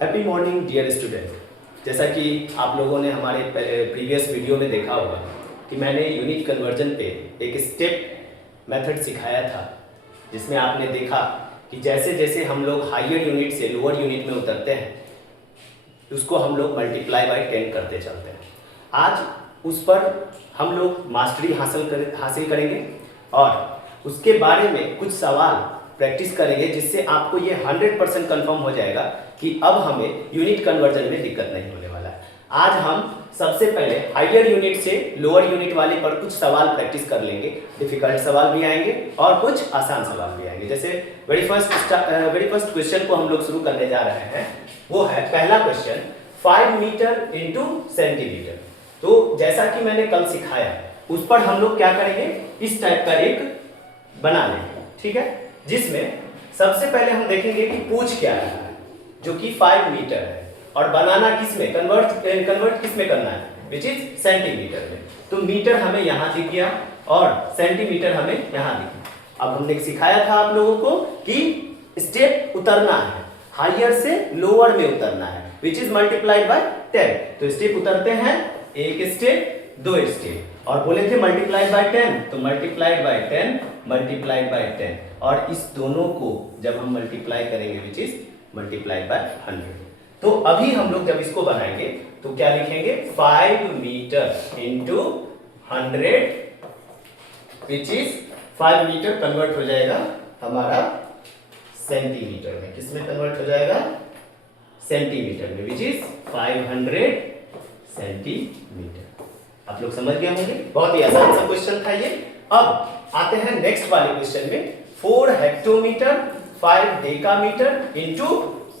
Happy morning dear student. जैसा कि आप लोगों ने हमारे प्रीवियस वीडियो में देखा होगा कि मैंने यूनिट कन्वर्जन पे एक स्टेप मेथड सिखाया था, जिसमें आपने देखा कि जैसे जैसे हम लोग हायर यूनिट से लोअर यूनिट में उतरते हैं उसको हम लोग मल्टीप्लाई बाय 10 करते चलते हैं। आज उस पर हम लोग मास्टरी हासिल करेंगे और उसके बारे में कुछ सवाल प्रैक्टिस करेंगे, जिससे आपको ये 100% कन्फर्म हो जाएगा कि अब हमें यूनिट कन्वर्जन में दिक्कत नहीं होने वाला है। आज हम सबसे पहले हायर यूनिट से लोअर यूनिट वाले पर कुछ सवाल प्रैक्टिस कर लेंगे। डिफिकल्ट सवाल भी आएंगे और कुछ आसान सवाल भी आएंगे। जैसे वेरी फर्स्ट क्वेश्चन को हम लोग शुरू करने जा रहे हैं, वो है पहला क्वेश्चन 5 मीटर इंटू सेंटीमीटर। तो जैसा कि मैंने कल सिखाया उस पर हम लोग क्या करेंगे, इस टाइप का एक बना लेंगे, ठीक है, जिसमें सबसे पहले हम देखेंगे कि पूछ क्या रहा है, जो कि 5 मीटर है, और बनाना किस में, कन्वर्ट किस में करना है, विच इज सेंटीमीटर में। तो मीटर हमें यहाँ दिख गया और सेंटीमीटर हमें यहाँ दिख गया। अब हमने सिखाया था आप लोगों को कि स्टेप उतरना है, हायर से लोअर में उतरना है, विच इज मल्टीप्लाइड बाय 10। तो स्टेप उतरते हैं, एक स्टेप, दो स्टेप, और बोले थे मल्टीप्लाइड बाय 10, तो मल्टीप्लाइड बाय 10 मल्टीप्लाइड बाय 10, और इस दोनों को जब हम मल्टीप्लाई करेंगे विच इज मल्टीप्लाइड बाय 100। तो अभी हम लोग जब इसको बनाएंगे तो क्या लिखेंगे, 5 metre into 100 which is 5 metre convert हो जाएगा हमारा सेंटीमीटर में। किस में कन्वर्ट हो जाएगा, सेंटीमीटर में, विच इज 500 सेंटीमीटर। आप लोग समझ गए होंगे, बहुत ही आसान सा क्वेश्चन था ये। अब आते हैं नेक्स्ट वाले क्वेश्चन में, 4 हेक्टोमीटर 5 डेकामीटर इंटू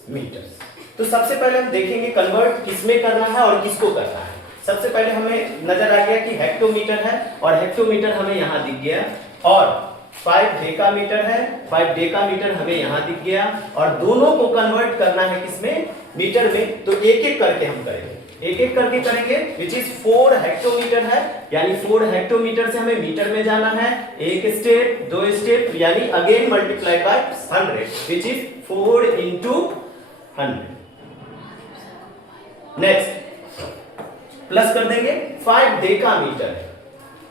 मीटर। तो सबसे पहले हम देखेंगे कन्वर्ट किसमें करना है और किसको करना है। सबसे पहले हमें नजर आ गया कि हेक्टोमीटर है और हेक्टोमीटर हमें यहाँ दिख गया, और 5 डेकामीटर है, 5 डेकामीटर हमें यहाँ दिख गया, और दोनों को कन्वर्ट करना है किसमें, मीटर में। तो एक एक करके हम करेंगे, एक एक करके करेंगे, विच इज 4 हेक्टोमीटर है, यानी 4 हेक्टोमीटर से हमें मीटर में जाना है। एक स्टेप, दो स्टेप, यानी again multiply by 100, which is 4 into 100। Next plus कर देंगे, 5 डेकामीटर है,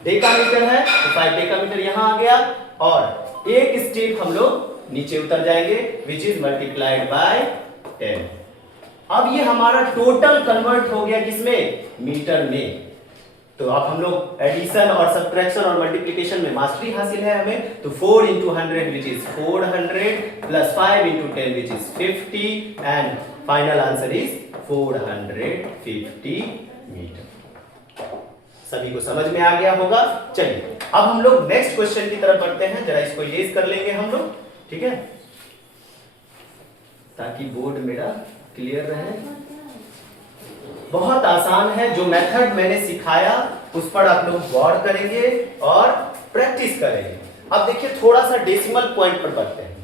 डेकामीटर है तो 5 डेकामीटर यहां आ गया, और एक स्टेप हम लोग नीचे उतर जाएंगे, विच इज मल्टीप्लाइड बाय 10। अब ये हमारा टोटल कन्वर्ट हो गया किसमें, मीटर में। तो अब हम लोग एडिशन और सब्ट्रैक्शन और मल्टीप्लिकेशन में मास्टरी हासिल है हमें। तो 4 into 100 which is 400 plus 5 into 10 which is 50, and final answer is 450 metre. सभी को समझ में आ गया होगा। चलिए अब हम लोग नेक्स्ट क्वेश्चन की तरफ बढ़ते हैं, जरा इसको इरेज कर लेंगे हम लोग, ठीक है, ताकि बोर्ड मेरा क्लियर रहे। बहुत आसान है, जो मेथड मैंने सिखाया उस पर आप लोग गौर करेंगे और प्रैक्टिस करेंगे। अब देखिए थोड़ा सा डेसिमल पॉइंट पर बढ़ते हैं,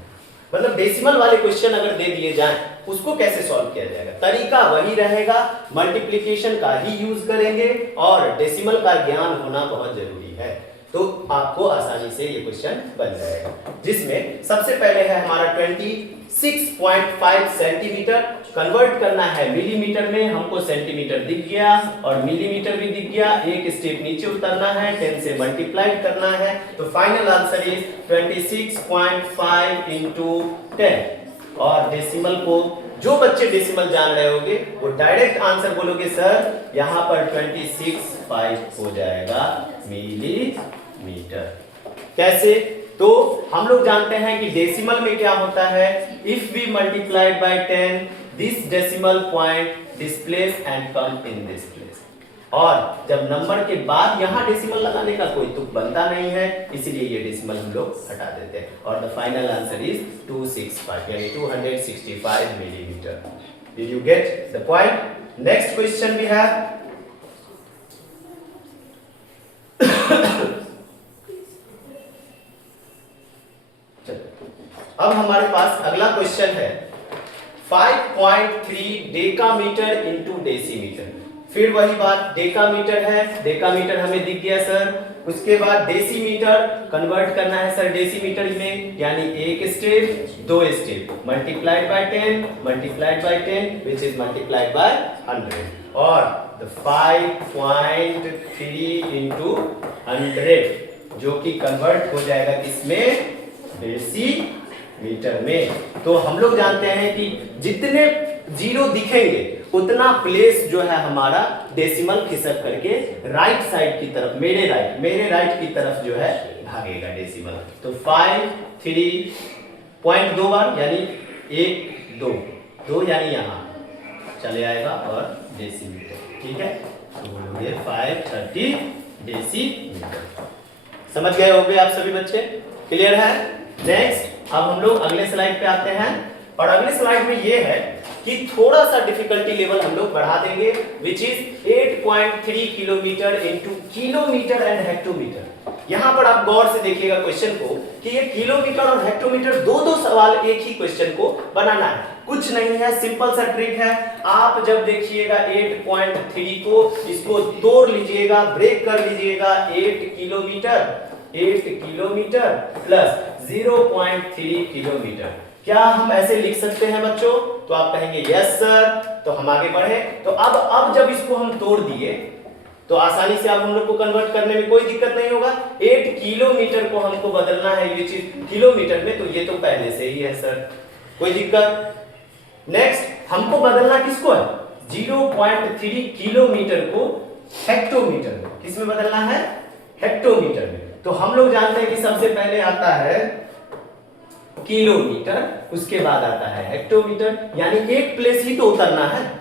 मतलब डेसिमल वाले क्वेश्चन अगर दे दिए जाएं उसको कैसे सॉल्व किया जाएगा। तरीका वही रहेगा, मल्टीप्लिकेशन का ही यूज करेंगे, और डेसिमल का ज्ञान होना बहुत जरूरी है, तो आपको आसानी से ये क्वेश्चन बन जाएगा। जिसमें सबसे पहले है हमारा 26.5 सेंटीमीटर, कन्वर्ट करना है मिलीमीटर में, हमको सेंटीमीटर दिख गया और मिलीमीटर भी दिख गया। एक स्टेप नीचे उतरना है, 10 से मल्टीप्लाई करना है, तो फाइनल आंसर इज 26.5 इंटू 10। और डेसिमल को जो बच्चे डेसिमल जान रहे होंगे वो डायरेक्ट आंसर बोलोगे, सर यहाँ पर 26.5 हो जाएगा मिलीमीटर। कैसे, तो हम लोग जानते हैं कि डेसिमल में क्या होता है, if we multiplied by 10 this decimal point displace and come in this place. और जब नंबर के बाद यहां डेसिमल लगाने का कोई तुक बनता नहीं है, इसलिए ये डेसिमल हम लोग हटा देते हैं, और द फाइनल आंसर इज 265, यानी 265 millimetre. Did you get the point. Next question we have, अब हमारे पास अगला क्वेश्चन है 5.3 डेकामीटर इंटू डेसीमीटर। फिर वही बात, डेकामीटर है, डेकामीटर हमें दिख गया सर, उसके बाद डेसीमीटर कन्वर्ट करना है सर डेसीमीटर में, यानी एक स्टेप, दो step, multiplied by 10 which is multiplied by 100, और द 5.3 into 100 जो कि कन्वर्ट हो जाएगा किसमें, डेसीमीटर में। तो हम लोग जानते हैं कि जितने जीरो दिखेंगे उतना प्लेस जो है हमारा डेसिमल खिसक करके राइट साइड की तरफ, मेरे राइट की तरफ जो है भागेगा डेसिमल। तो 5 3.2 बार यानी 1 2 यानी यहाँ चले आएगा और डेसीमीटर, ठीक है। तो बोलोगे 530 डेसीमीटर। समझ गए होंगे आप सभी बच्चे, क्लियर है। नेक्स्ट अब हम लोग अगले स्लाइड पे आते हैं, और अगले स्लाइड में ये है कि थोड़ा सा डिफिकल्टी लेवल हम लोग बढ़ा देंगे, which is 8.3 kilometre into kilometre and hectometre. यहां पर आप गौर से देखिएगा क्वेश्चन को कि ये किलोमीटर और हेक्टोमीटर दो सवाल एक ही क्वेश्चन को बनाना है, कुछ नहीं है, सिंपल सा ट्रिक है। आप जब देखिएगा 8.3 को, इसको तोड़ लीजिएगा, ब्रेक कर लीजिएगा, 8 किलोमीटर प्लस 0.3 किलोमीटर। क्या हम ऐसे लिख सकते हैं बच्चों? तो आप कहेंगे यस सर। तो हम आगे बढ़े, तो अब जब इसको हम तोड़ दिए तो आसानी से अब हम लोग को कन्वर्ट करने में कोई दिक्कत नहीं होगा। 8 किलोमीटर को हमको बदलना है ये चीज किलोमीटर में, तो ये तो पहले से ही है सर, कोई दिक्कत। नेक्स्ट हमको बदलना किसको है, 0.3 किलोमीटर को हेक्टोमीटर में, किसमें बदलना है, हेक्टोमीटर में। तो हम लोग जानते हैं कि सबसे पहले आता है किलोमीटर, उसके बाद आता है हेक्टोमीटर, यानी एक प्लेस ही तो उतरना है,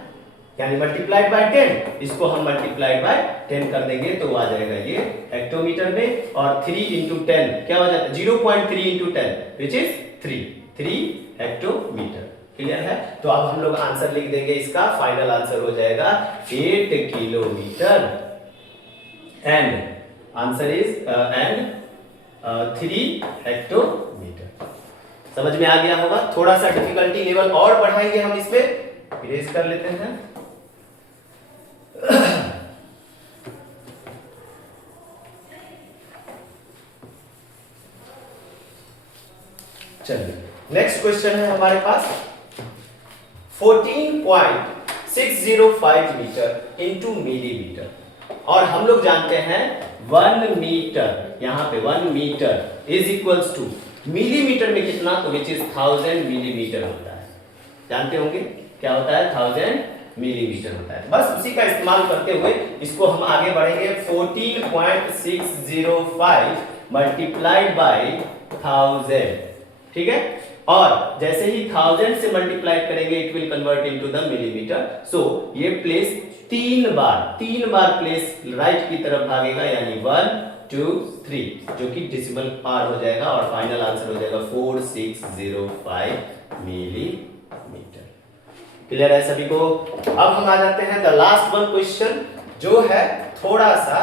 यानी मल्टीप्लाइड बाय 10, इसको हम मल्टीप्लाइड बाय 10 कर देंगे तो आ जाएगा ये हेक्टोमीटर में। और 3 into 10 क्या हो जाता है, 0.3 into 10 which is 3 hectometre. Clear है। तो अब हम लोग आंसर लिख देंगे, इसका फाइनल आंसर हो जाएगा 8 kilometre and answer is 3 hectometre. समझ में आ गया होगा। थोड़ा सा डिफिकल्टी लेवल और बढ़ाएंगे हम, इसमें इरेज कर लेते हैं। चलिए नेक्स्ट क्वेश्चन है हमारे पास 14.605 मीटर इंटू मिलीमीटर, और हम लोग जानते हैं 1 मीटर, यहां पे 1 metre is equals to millimetre में कितना, तो विच इज 1000 मिलीमीटर होता है। जानते होंगे क्या होता है, 1000 मिलीमीटर होता है। बस उसी का इस्तेमाल करते हुए इसको हम आगे बढ़ेंगे। 14.605 मल्टीप्लाइड बाय 1000, ठीक है। और जैसे ही 1000 से मल्टीप्लाई करेंगे it will convert into the millimetre. So ये प्लेस तीन बार प्लेस राइट की तरफ भागेगा, यानी 1 2 3, जो कि डेसिमल पार हो जाएगा और फाइनल आंसर हो जाएगा 4605 मिलीमीटर। क्लियर है सभी को। अब हम आ जाते हैं द लास्ट वन क्वेश्चन, जो है थोड़ा सा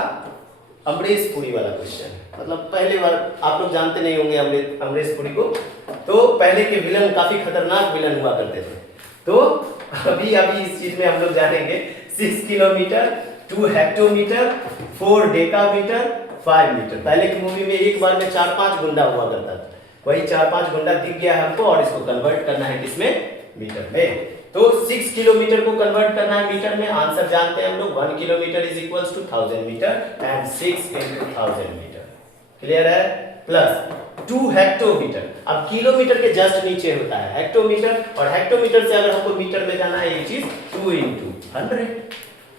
अमरीश पुरी वाला क्वेश्चन। मतलब पहले बार आप लोग जानते नहीं होंगे अमरीश पुरी को, तो पहले के विलन काफी खतरनाक विलन हुआ करते थे। तो अभी इस चीज में हम लोग जानेंगे 6 किलोमीटर, 2 हेक्टोमीटर, 4 डेकामीटर, 5 मीटर। पहले की मूवी में एक बार में 4-5 गुंडा हुआ करता था, वही 4-5 गुंडा दिख गया हमको, और इसको कन्वर्ट करना है किसमें, मीटर में। तो 6 किलोमीटर को कन्वर्ट करना है मीटर में। आंसर जानते हैं हम लोग, 1 kilometre is equals to 1000 metre and 6 into 1000 metre. Clear है। प्लस 2 हेक्टोमीटर, अब किलोमीटर के जस्ट नीचे होता है हेक्टोमीटर, और हेक्टोमीटर से अगर हमको मीटर में जाना है ये चीज 2 into 100,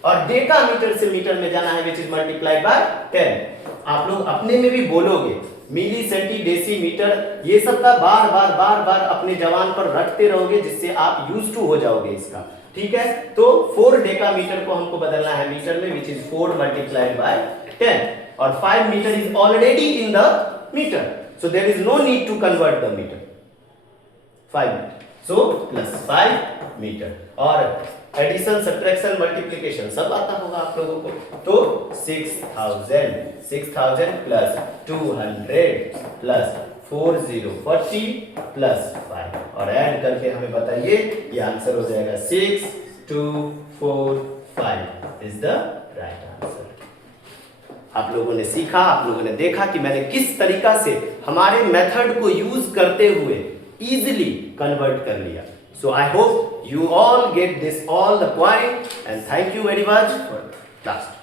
और डेकामीटर से मीटर में जाना है विच इज मल्टीप्लाइड बाय 10। आप लोग अपने में भी बोलोगे मिली, सेंटी, डेसीमीटर, ये सब का बार बार अपने जवान पर रखते रहोगे, जिससे आप यूज टू हो जाओगे इसका, ठीक है। तो 4 डेकामीटर को हमको बदलना है मीटर में, विच इज 4 मल्टीप्लाइड बाय 10, और 5 metre is already in the metre, so there is no need to convert the meter, 5 meter, so plus 5 meter, और एडिशन, सब्ट्रैक्शन, मल्टीप्लिकेशन सब आता होगा आप लोगों को। तो 6000 प्लस 200 प्लस 4040 प्लस 5, और ऐड करके हमें बताइए ये आंसर हो जाएगा 6245 इज द राइट आंसर। आप लोगों ने सीखा, आप लोगों ने देखा कि मैंने किस तरीका से हमारे मेथड को यूज करते हुए इजीली कन्वर्ट कर लिया. So I hope you all get this all the point, and thank you very much for class.